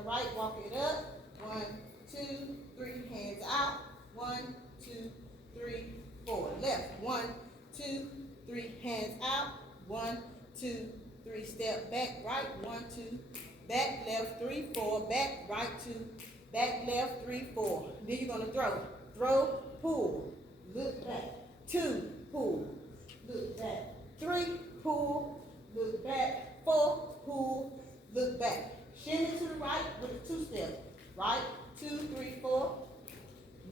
the right, walk it up. 1, 2, 3, hands out. 1, 2, 3, 4. Left. 1, 2, 3, hands out. 1, 2, 3, step back, right. 1, 2, back, left, 3, 4, back, right, 2, back, left, 3, 4. Then you're gonna throw. Throw, pull, look back. 2, pull, look back. 3, pull, look back. 4, pull, look back. Shimmy to the right with a 2-step. Right, 2, 3, 4.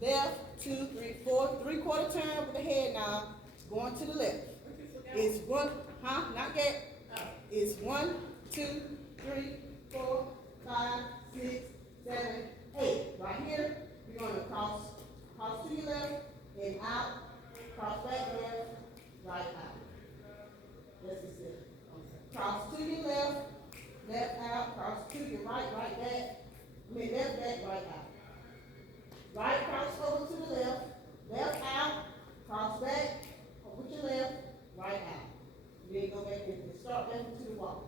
Left, 2, 3, 4. 3/4 turn with the head now. It's going to the left. It's 1, not yet. It's 1, 2, 3, 4, 5, 6, 7, 8. Right here, you're going to cross to your left and out. Cross back left, right out. This is it. Cross to your left, left out. Cross to your right, right back. Left back, right out. Right cross over to the left, left out. Cross back with your left, right out. Then go back and start back into the walk.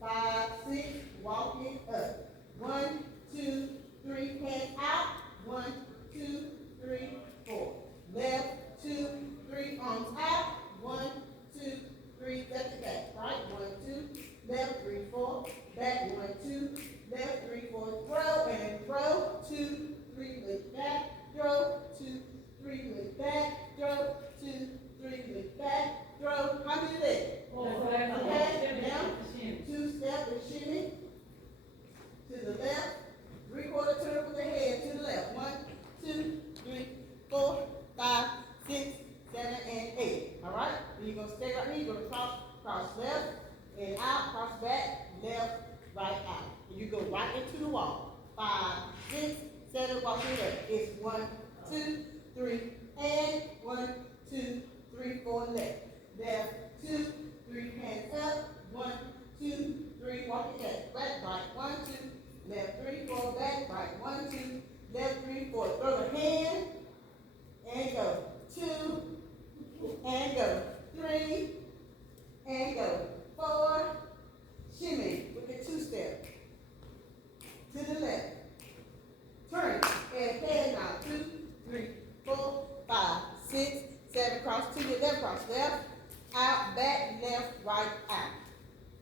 5, 6, walk it up. 1, 2, 3, hands out. 1, 2, 3, 4. Left, 2, 3, arms out. 1, 2, 3, step it back. Right, 1, 2, left, 3, 4. Back, 1, 2, left, 3, 4. Throw and throw. 2, 3, look back. Throw. 2, 3, look back. Throw. 2, 3, look back. Throw. How many legs? Okay, now 2-step and shimmy to the left. 3/4 turn with the head to the left. 1, 2, 3, 4, 5, 6, 7, and 8. All right? Then you're going to stay right here. You're going to cross left and out, cross back, left, right out. And you go right into the wall. 5, 6, 7, walk it up. It's 1, 2, 3, and 1, 2, 3, 4, left. Left, 2, 3, hands up. 1, 2, 3, walk it back. Back, right, 1, 2, left, 3, 4, back, right, 1, 2, left, 3, 4. Throw the hand and go. 2, and go. 3, and go. 4, shimmy with the 2-step. To the left. Turn and head now. 2, 3, 4, 5, 6, 7. Cross to your left, cross left, out, back, left, right, out.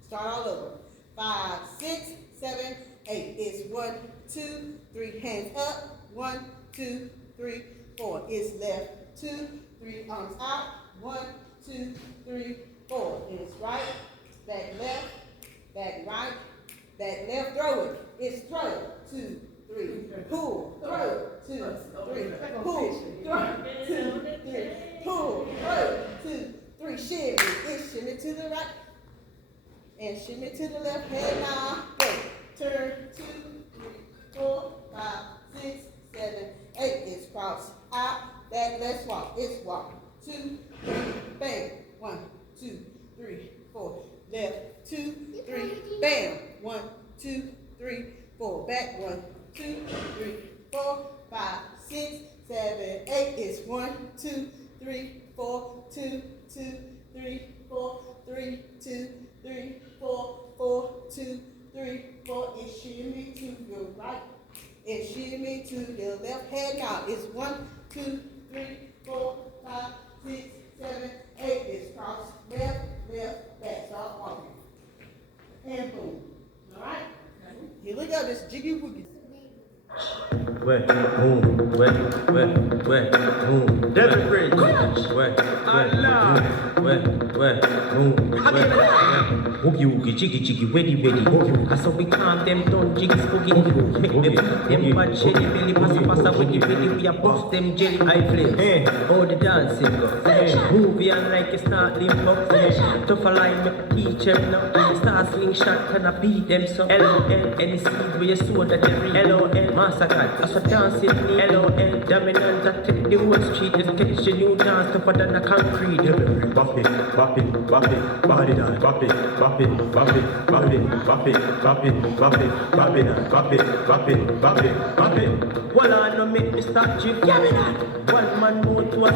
Start all over. 5, 6, 7, 8. It's 1, 2, 3, hands up. 1, 2, 3, 4. It's left, 2, 3, arms out. 1, 2, 3, 4. It's right, back left, back right, back left. Throw it. It's throw. 2, 3, pull, throw. 2, 3, pull, throw. 2, 3, pull, throw. 2, 3, shimmy. It's shimmy to the right and shimmy to the left. Head now. Go. Turn. 2, 3, 4, 5, 6, 7, 8. It's cross out. Back. Let's walk. It's walk. 2, 3, bam. 1, 2, 3, 4. Left. 2, 3, bam. 1, 2, 3, 4. Back. 1, 2, 3, 4, 5, 6, 7, 8. It's 1, 2, 3, 4, 2, 2, 3, 4, 3, 2, 3, 4, 4, 2, 3, 4. It's shimmy to your right. It's shimmy to the left. Head now. It's 1, 2, 3, 4, 5, 6, 7, 8. It's cross left, left, back. Start walking. And boom. All right? Here we go. This Jiggy Woogie. Boom, boom, Devil Bridge, Allah, boom, Woogie, Woogie, Jiggy, Jiggy, Weddy, I saw we calm them down, Jiggy, Spooky, make them bad jelly, belly, passa, with the belly, we a bust them jelly, I play, all the dancing go, movie and like it's not limbo, tough a line, me teach them now, star slingshot, can I beat them so, LOL, any seed where you saw that every LOL, massacre, so dancing me, LOL, dominant, that take the whole street, just catch the new dance, tougher than a concrete. Bop it, body down, bop it, well, I know make me start drip, one man more to a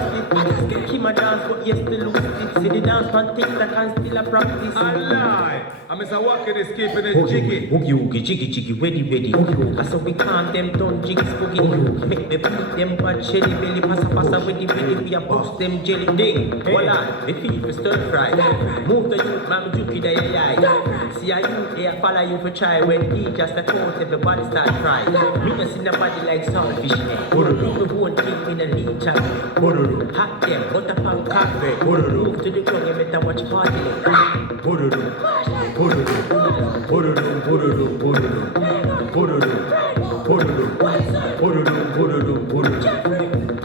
stick, keep my dance, but yes, still lose it, see the dance on TikTok and still a practice. Allah. I'm Mr. Walking is keeping it jiggy. Woogie woogie, jiggy jiggy, weddy weddy. I saw we calm them down, jiggy spooky. Make me beat them bad shelly belly, passa passa weddy weddy. We a bust them jelly ding. Voila, me feet for stir fry. Move the youth, man, juki da ya. See how you here follow you for try. When he just a coat, everybody start cry. Me just see nobody like saltfish. People who want king in a lead chap. Hack them, butter pan coffee. Move to the ground, you better watch party.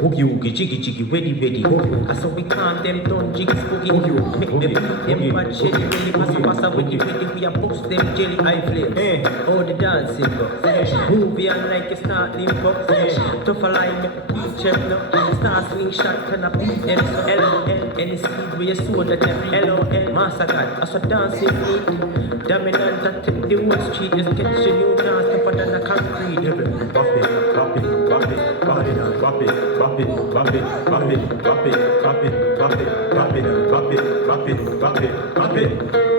Woogie woogie, jiggy jiggy, weddy weddy. I saw we calm them down, jiggy spooky. Make them beat them bad shelly belly, passa passa weddy weddy. We a bust them jelly eye flame. Oh the dancing go. Movie on like it's not limbo. Tough a line, make the beat check now. Star swing shot, can I beat them so LOL. Any speed where you saw that every LOL. Master God, I saw dancing feet. Dominant, I take the whole street. Just catch a new dance, tougher than a concrete. Bop it, bop it, bop it, bop it, bop it, bop it, bop it, bop it, bop it, bop it, bop it, bop it, bop it, bop it, bop it, bop it.